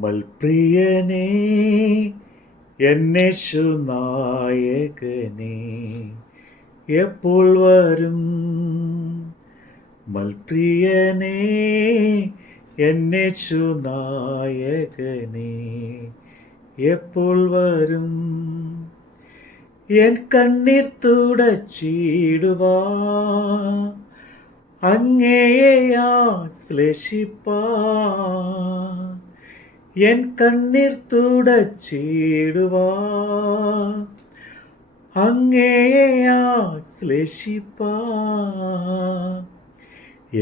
മൽപ്രിയനേ എന്നേശുനായകനേ, എപ്പോൾ വരും? മൽപ്രിയനേ എന്നേശുനായകനേ, എപ്പോൾ വരും? എൻ കണ്ണീർ തുടച്ചിടുവാ അങ്ങയെ ആശ്ലേഷിപ്പാ, എൻ കണ്ണീർ തുടച്ചിടുവാ അങ്ങയെ ആശ്ലേഷിപ്പാ.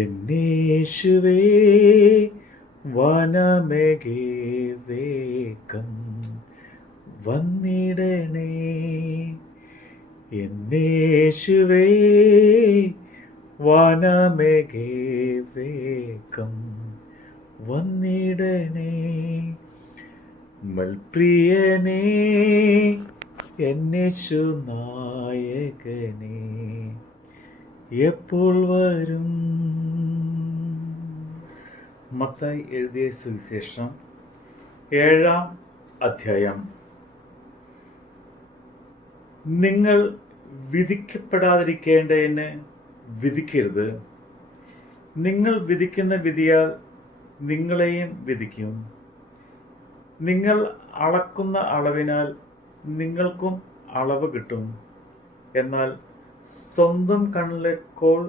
എന്നേശുവേ വനമേഘേ വേഗം വന്നിടണേ, എന്നേശുവേ വനമേഘേ വേഗം വന്നിടണേ. മൽപ്രിയനേ എന്നേശുനായകനേ, എപ്പോൾ വരും? മത്തായി എഴുതിയ സുവിശേഷം 7-ാം അധ്യായം. നിങ്ങൾ വിധിക്കപ്പെടാതിരിക്കേണ്ടതിന് വിധിക്കരുത്. നിങ്ങൾ വിധിക്കുന്ന വിധിയാൽ നിങ്ങളെയും വിധിക്കും. നിങ്ങൾ അളക്കുന്ന അളവിനാൽ നിങ്ങൾക്കും അളവ് കിട്ടും. എന്നാൽ സ്വന്തം കണ്ണിലെ കോൾ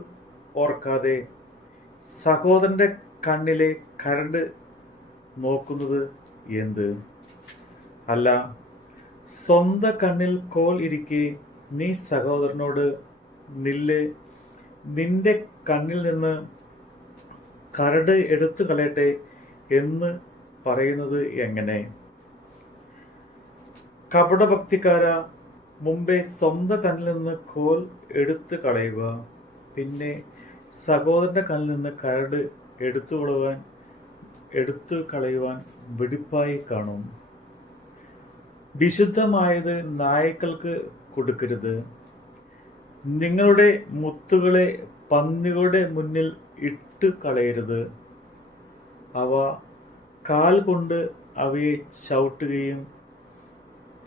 ഓർക്കാതെ സഹോദരന്റെ കണ്ണിലെ കരട് നോക്കുന്നത് എന്ത്? അല്ല, സ്വന്തം കണ്ണിൽ കോൽ ഇരിക്കെ നീ സഹോദരനോട് നില്ല്, നിന്റെ കണ്ണിൽ നിന്ന് കരട് എടുത്തു കളയട്ടെ എന്ന് പറയുന്നത് എങ്ങനെ? കപടഭക്തിക്കാരാ, മുമ്പേ സ്വന്തം കണ്ണിൽ നിന്ന് കോൽ എടുത്തു കളയുക, പിന്നെ സഹോദരന്റെ കണ്ണിൽ നിന്ന് കരട് എടുത്തു കളയുവാൻ വെടിപ്പായി കാണും. വിശുദ്ധമായത് നായ്ക്കൾക്ക് കൊടുക്കരുത്. നിങ്ങളുടെ മുത്തുകളെ പന്നികളുടെ മുന്നിൽ ഇട്ട് കളയരുത്. അവ കാൽ കൊണ്ട് അവയെ ചവിട്ടുകയും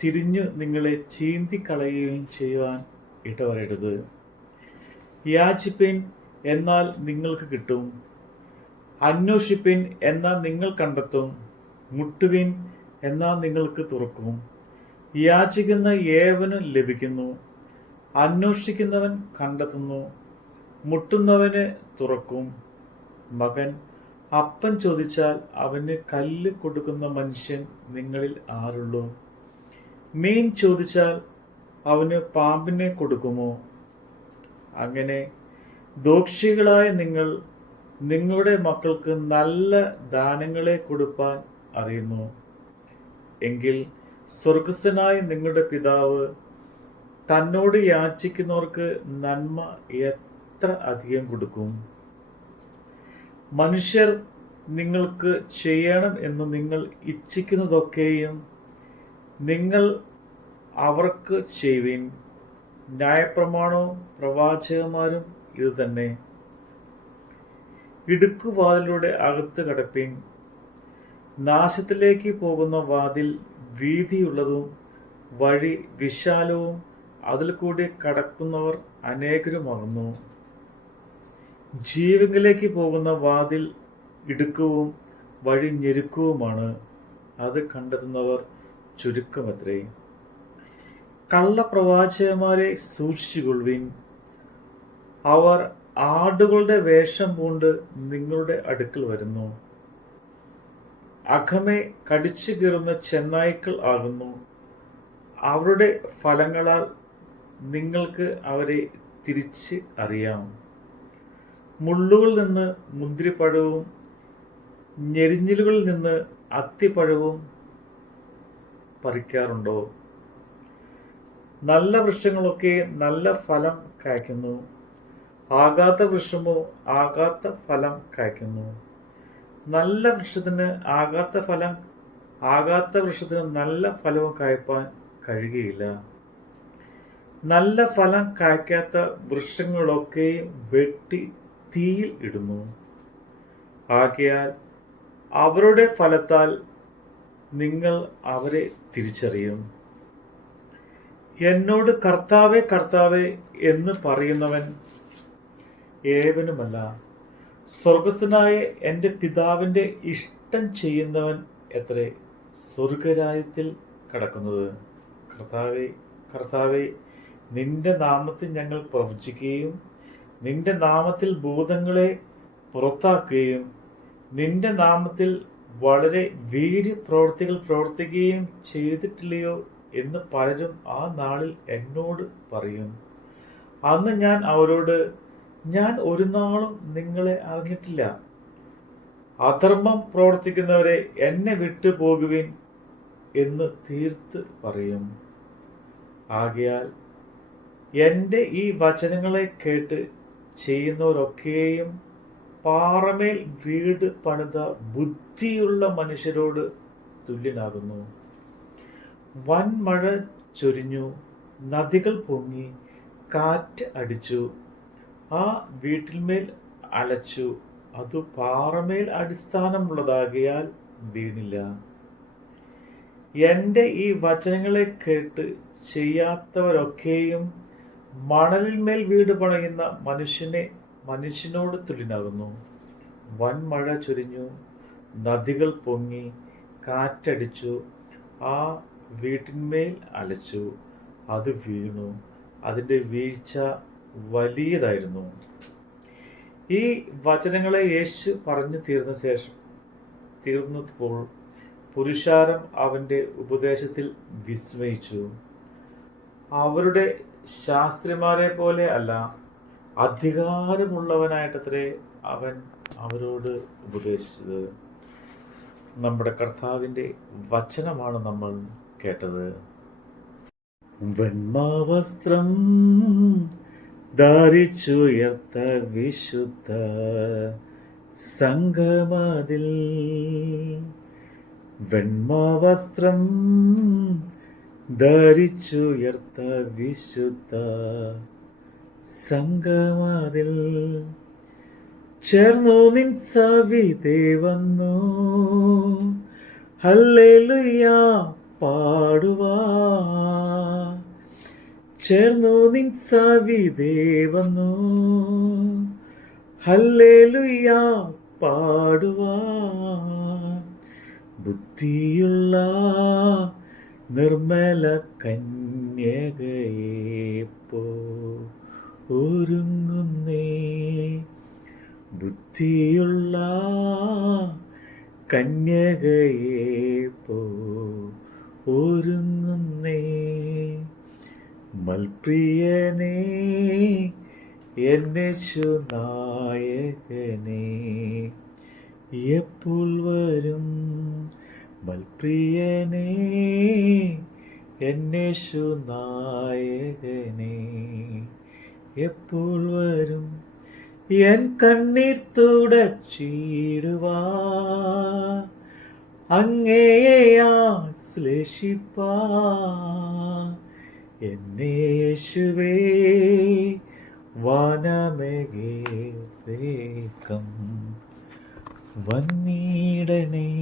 തിരിഞ്ഞു നിങ്ങളെ ചീന്തിക്കളയുകയും ചെയ്യുവാൻ ഇടവരരുത്. യാചിപ്പിൻ, എന്നാൽ നിങ്ങൾക്ക് കിട്ടും. അന്വേഷിപ്പിൻ, എന്നാൽ നിങ്ങൾ കണ്ടെത്തും. മുട്ടുവിൻ, എന്നാൽ നിങ്ങൾക്ക് തുറക്കും. യാചിക്കുന്ന ഏവനും ലഭിക്കുന്നു, അന്വേഷിക്കുന്നവൻ കണ്ടെത്തുന്നു, മുട്ടുന്നവന് തുറക്കും. മകൻ അപ്പം ചോദിച്ചാൽ അവന് കല്ല് കൊടുക്കുന്ന മനുഷ്യൻ നിങ്ങളിൽ ആരുള്ളൂ? മീൻ ചോദിച്ചാൽ അവന് പാമ്പിനെ കൊടുക്കുമോ? അങ്ങനെ ദോഷികളായ നിങ്ങൾ നിങ്ങളുടെ മക്കൾക്ക് നല്ല ദാനങ്ങളെ കൊടുപ്പാൻ അറിയുന്നു. എങ്കിൽ സ്വർഗസ്ഥനായ നിങ്ങളുടെ പിതാവ് തന്നോട് യാചിക്കുന്നവർക്ക് നന്മ എത്ര അധികം കൊടുക്കും. മനുഷ്യർ നിങ്ങൾക്ക് ചെയ്യണം എന്ന് നിങ്ങൾ ഇച്ഛിക്കുന്നതൊക്കെയും നിങ്ങൾ അവർക്ക് ചെയ്യുവിൻ. ന്യായപ്രമാണവും പ്രവാചകന്മാരും ഇത് തന്നെ. ഇടുക്കുവാതിലൂടെ അകത്ത് കടപ്പിൻ. നാശത്തിലേക്ക് പോകുന്ന വാതിൽ വീതിയുള്ളതും വഴി വിശാലവും അതിൽ കൂടി കടക്കുന്നവർ അനേകരുമാകുന്നു. ജീവനിലേക്ക് പോകുന്ന വാതിൽ ഇടുക്കവും വഴി ഞെരുക്കവുമാണ്, അത് കണ്ടെത്തുന്നവർ ചുരുക്കമത്രേ. കള്ളപ്രവാചകന്മാരെ സൂക്ഷിച്ചുകൊള്ളുവിൻ. അവർ ആടുകളുടെ വേഷം പൂണ്ട് നിങ്ങളുടെ അടുക്കൽ വരുന്നു, അകമേ കടിച്ചു കീറുന്ന ചെന്നായ്ക്കൾ ആകുന്നു. അവരുടെ ഫലങ്ങളാൽ നിങ്ങൾക്ക് അവരെ തിരിച്ച് അറിയാം. മുള്ളുകളിൽ നിന്ന് മുന്തിരിപ്പഴവും ഞെരിഞ്ഞിലുകളിൽ നിന്ന് അത്തിപ്പഴവും പറിക്കാറുണ്ടോ? നല്ല വൃക്ഷങ്ങളൊക്കെ നല്ല ഫലം കായ്ക്കുന്നു, ആകാത്ത വൃക്ഷമോ ആകാത്ത ഫലം കായ്ക്കുന്നു. നല്ല വൃക്ഷത്തിന് ആകാത്ത വൃക്ഷത്തിന് നല്ല ഫലവും കായ്പാൻ കഴിയുകയില്ല. നല്ല ഫലം കായ്ക്കാത്ത വൃക്ഷങ്ങളൊക്കെ വെട്ടി തീയിൽ ഇടുന്നു. ആകയാൽ അവരുടെ ഫലത്താൽ നിങ്ങൾ അവരെ തിരിച്ചറിയും. എന്നോട് കർത്താവേ കർത്താവേ എന്ന് പറയുന്നവൻ ഏവനുമല്ല, സ്വർഗസ്ഥനായ എൻ്റെ പിതാവിൻ്റെ ഇഷ്ടം ചെയ്യുന്നവൻ എത്രേ സ്വർഗരാജ്യത്തിൽ കടക്കുന്നത്. കർത്താവേ കർത്താവേ, നിന്റെ നാമത്തിൽ ഞങ്ങൾ പ്രവചിക്കുകയും നിന്റെ നാമത്തിൽ ഭൂതങ്ങളെ പുറത്താക്കുകയും നിന്റെ നാമത്തിൽ വളരെ വീര്യപ്രവൃത്തികൾ പ്രവർത്തിക്കുകയും ചെയ്തിട്ടില്ലയോ എന്ന് പലരും ആ നാളിൽ എന്നോട് പറയും. അന്ന് ഞാൻ അവരോട്, ഞാൻ ഒരു നാളും നിങ്ങളെ അറിഞ്ഞിട്ടില്ല. അധർമ്മം പ്രവർത്തിക്കുന്നവരെ എന്നെ വിട്ടു പോകുവിൻ എന്ന് തീർത്ത് പറയും. ആകയാൽ എൻ്റെ ഈ വചനങ്ങളെ കേട്ട് ചെയ്യുന്നവരൊക്കെയും പാറമേൽ വീട് പണിത ബുദ്ധിയുള്ള മനുഷ്യരോട് തുല്യനാകുന്നു. വൻമഴ ചൊരിഞ്ഞു, നദികൾ പൊങ്ങി, കാറ്റ് അടിച്ചു, ആ വീട്ടിന്മേൽ അലച്ചു. അത് പാറമേൽ അടിസ്ഥാനമുള്ളതാകിയാൽ വീണില്ല. എൻ്റെ ഈ വചനങ്ങളെ കേട്ട് ചെയ്യാത്തവരൊക്കെയും മണലിന്മേൽ വീട് പണിയുന്ന മനുഷ്യനോട് തുല്യനാകുന്നു. വൻമഴ ചൊരിഞ്ഞു, നദികൾ പൊങ്ങി, കാറ്റടിച്ചു, ആ വീട്ടിന്മേൽ അലച്ചു. അത് വീണു, അതിൻ്റെ വീഴ്ച വലിയതായിരുന്നു. ഈ വചനങ്ങളെ യേശു പറഞ്ഞു തീർന്നപ്പോൾ പുരുഷാരം അവൻ്റെ ഉപദേശത്തിൽ വിസ്മയിച്ചു. അവരുടെ ശാസ്ത്രിമാരെ പോലെ അല്ല, അധികാരമുള്ളവനായിട്ടത്രേ അവൻ അവരോട് ഉപദേശിച്ചത്. നമ്മുടെ കർത്താവിൻ്റെ വചനമാണ് നമ്മൾ കേട്ടത്. വെണ്മാവസ്ത്രം ധരിച്ചുയർത്ത വിശുദ്ധ സംഘമതിൽ, വെണ്മാവസ്ത്രം ധരിച്ചുയർത്ത വിശുദ്ധ സംഘമതിൽ ചേർന്നു നിൻ സവിധേ വന്നു ഹല്ലേലൂയ പാടുവാ. ചേർന്നു നിൻ സവിധേ വന്നു ഹല്ലേലൂയ പാടുവാ. ബുദ്ധിയുള്ള നിർമ്മല കന്യകയെപ്പോ ഒരുങ്ങുന്നേ, ബുദ്ധിയുള്ള കന്യകയെപ്പോ ഒരുങ്ങുന്നേ. മൽപ്രിയനേ യേശുനായകനേ എപ്പോൾ വരും. മൽപ്രിയനേ യേശുനായകനേ എപ്പോൾ വരും. എൻ കണ്ണീർ തുടച്ചിടുവാ, അങ്ങയെ ആശ്ലേഷിപ്പാ. എന്നെ യേശുവേ വാനമേഘേ വേഗം വന്നിടണേ.